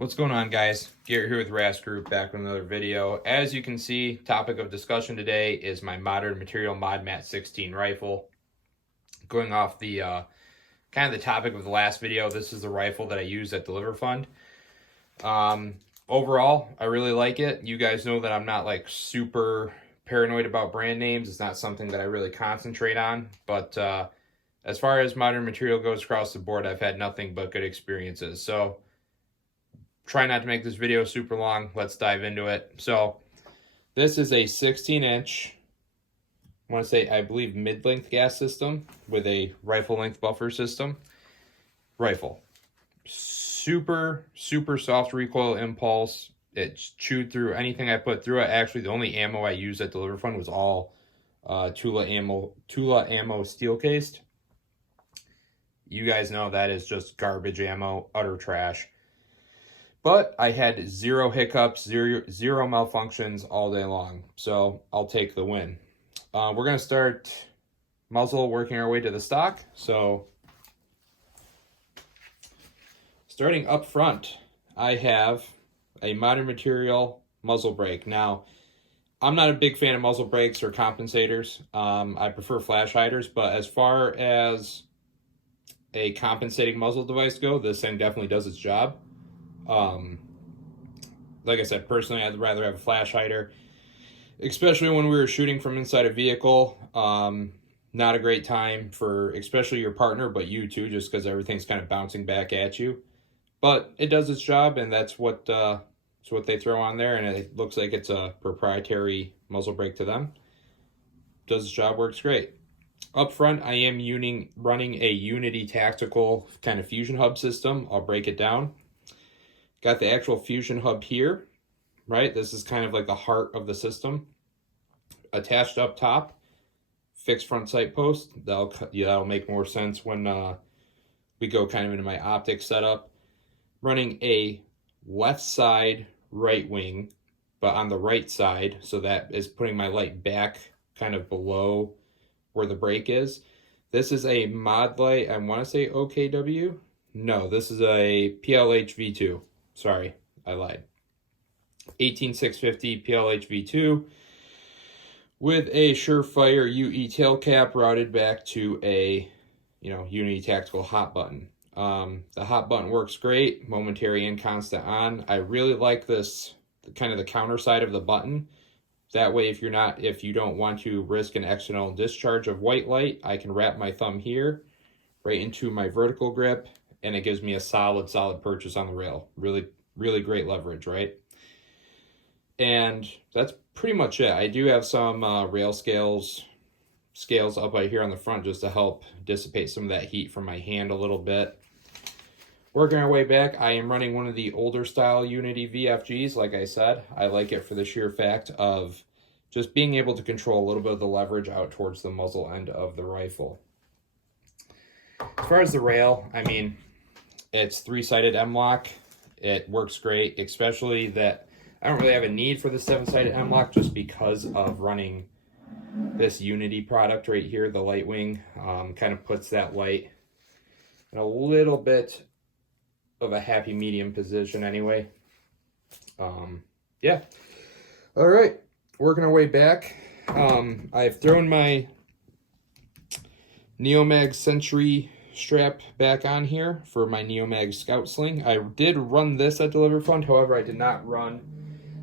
What's going on, guys? Garrett here with RAS Group, back with another video. As you can see, topic of discussion today is my modern Materiel MODMAT-16 rifle. Going off the kind of the topic of the last video, this is the rifle that I use at Deliver Fund. Overall, I really like it. You guys know that I'm not like super paranoid about brand names. It's not something that I really concentrate on. But as far as modern material goes across the board, I've had nothing but good experiences. So try not to make this video super long. Let's dive into it. So this is a 16-inch, I believe mid-length gas system with a rifle length buffer system. Rifle. Super soft recoil impulse. It's chewed through anything I put through it. Actually, the only ammo I used at Deliver Fund was all Tula ammo steel cased. You guys know that is just garbage ammo, utter trash. But I had zero hiccups, zero malfunctions all day long. So I'll take the win. We're going to start muzzle, working our way to the stock. So starting up front, I have a modern material muzzle brake. Now, I'm not a big fan of muzzle brakes or compensators. I prefer flash hiders, but as far as a compensating muzzle device go, this thing definitely does its job. Like I said, personally, I'd rather have a flash hider, especially when we were shooting from inside a vehicle. Not a great time for especially your partner, but you too, just because everything's kind of bouncing back at you. But it does its job, and that's what they throw on there, and it looks like it's a proprietary muzzle brake to them. Does its job, works great. Up front, I am running a Unity tactical kind of fusion hub system. I'll break it down. Got the actual fusion hub here, right? This is kind of like the heart of the system. Attached up top, fixed front sight post. That'll make more sense when we go kind of into my optic setup. Running a left side right wing, but on the right side, so that is putting my light back kind of below where the brake is. This is a mod light, I want to say OKW. No, this is a PLH V2. Sorry, I lied. 18650 PLH V2 with a Surefire UE tail cap routed back to a, Unity tactical hot button. The hot button works great, momentary and constant on. I really like this, kind of the counter side of the button. That way, if you don't want to risk an accidental discharge of white light, I can wrap my thumb here right into my vertical grip, and it gives me a solid purchase on the rail. Really great leverage, right? And that's pretty much it. I do have some rail scales up right here on the front just to help dissipate some of that heat from my hand a little bit. Working our way back, I am running one of the older style Unity VFGs. Like I said, I like it for the sheer fact of just being able to control a little bit of the leverage out towards the muzzle end of the rifle. As far as the rail, I mean, it's three-sided M-lock. It works great, especially that I don't really have a need for the seven-sided M-lock just because of running this Unity product right here. The light wing kind of puts that light in a little bit of a happy medium position anyway. Yeah. All right, working our way back. I've thrown my Neomag Sentry strap back on here for my Neomag Scout Sling. I did run this at Deliver Fund, however, I did not run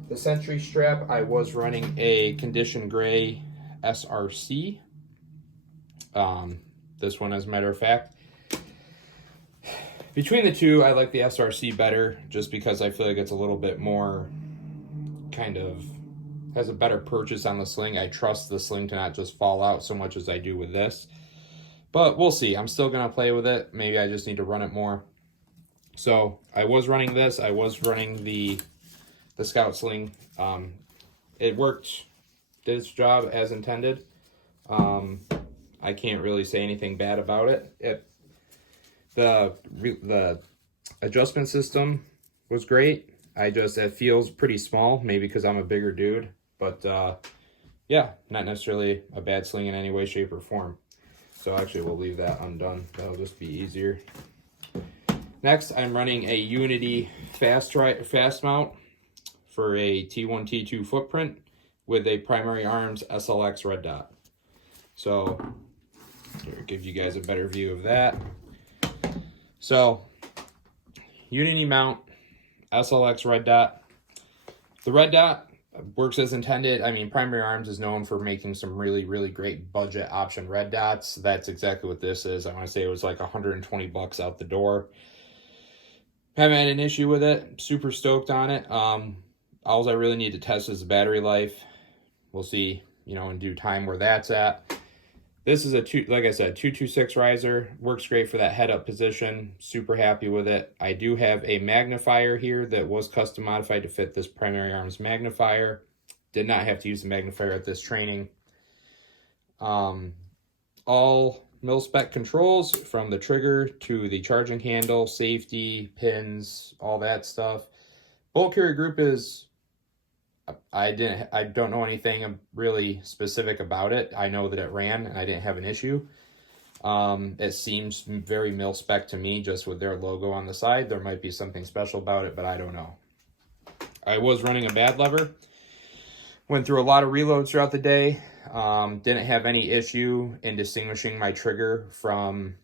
the Sentry strap. I was running a Condition Gray SRC. This one, as a matter of fact. Between the two, I like the SRC better just because I feel like it's a little bit more has a better purchase on the sling. I trust the sling to not just fall out so much as I do with this. But we'll see. I'm still going to play with it. Maybe I just need to run it more. So I was running this. I was running the Scout Sling. It worked, did its job as intended. I can't really say anything bad about it. The adjustment system was great. It feels pretty small, maybe because I'm a bigger dude. But yeah, not necessarily a bad sling in any way, shape, or form. So actually, we'll leave that undone. That'll just be easier. Next, I'm running a Unity fast mount for a T1, T2 footprint with a primary arms SLX red dot. So here, give you guys a better view of that. So Unity mount, SLX red dot. The red dot works as intended. I mean, Primary Arms is known for making some really, really great budget option red dots. That's exactly what this is. I want to say it was like 120 bucks out the door. Haven't had an issue with it. Super stoked on it. All I really need to test is the battery life. We'll see, you know, in due time where that's at. This is a like I said, 226 riser. Works great for that head up position. Super happy with it. I do have a magnifier here that was custom modified to fit this Primary Arms magnifier. Did not have to use the magnifier at this training. All mil-spec controls from the trigger to the charging handle, safety, pins, all that stuff. Bolt carrier group is, I don't know anything really specific about it. I know that it ran and I didn't have an issue. It seems very mil-spec to me, just with their logo on the side. There might be something special about it, but I don't know. I was running a bad lever. Went through a lot of reloads throughout the day. Didn't have any issue in distinguishing my trigger from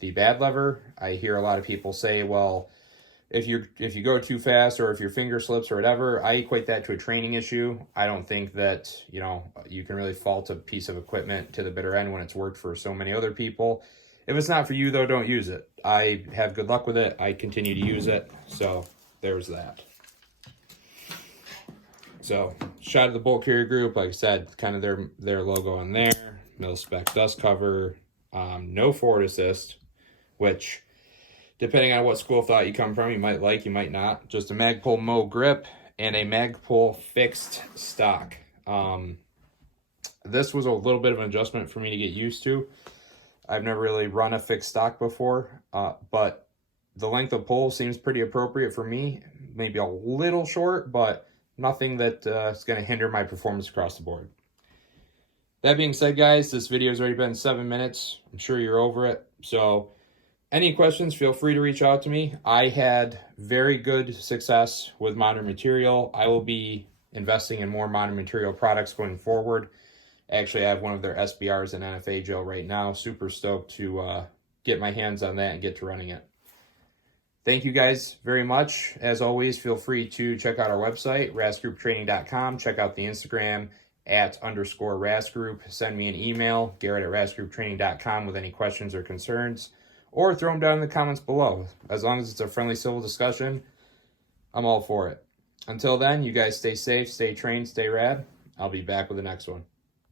the bad lever. I hear a lot of people say, well, if you go too fast or if your finger slips or whatever, I equate that to a training issue. I don't think that, you know, you can really fault a piece of equipment to the bitter end when it's worked for so many other people. If it's not for you, though, don't use it. I have good luck with it. I continue to use it. So there's that. So shot of the bolt carrier group, like I said, kind of their logo on there. Mil-spec dust cover. No forward assist, which, depending on what school of thought you come from, you might like, you might not. Just a Magpul Mo grip and a Magpul fixed stock. This was a little bit of an adjustment for me to get used to. I've never really run a fixed stock before, but the length of pull seems pretty appropriate for me. Maybe a little short, but nothing that is going to hinder my performance across the board. That being said, guys, this video has already been 7 minutes. I'm sure you're over it. So any questions, feel free to reach out to me. I had very good success with Modern Material. I will be investing in more Modern Material products going forward. Actually, I have one of their SBRs in NFA gel right now. Super stoked to get my hands on that and get to running it. Thank you guys very much. As always, feel free to check out our website, rasgrouptraining.com. Check out the Instagram @_rasgroup. Send me an email, garrett@rasgrouptraining.com, with any questions or concerns, or throw them down in the comments below. As long as it's a friendly, civil discussion, I'm all for it. Until then, you guys stay safe, stay trained, stay rad. I'll be back with the next one.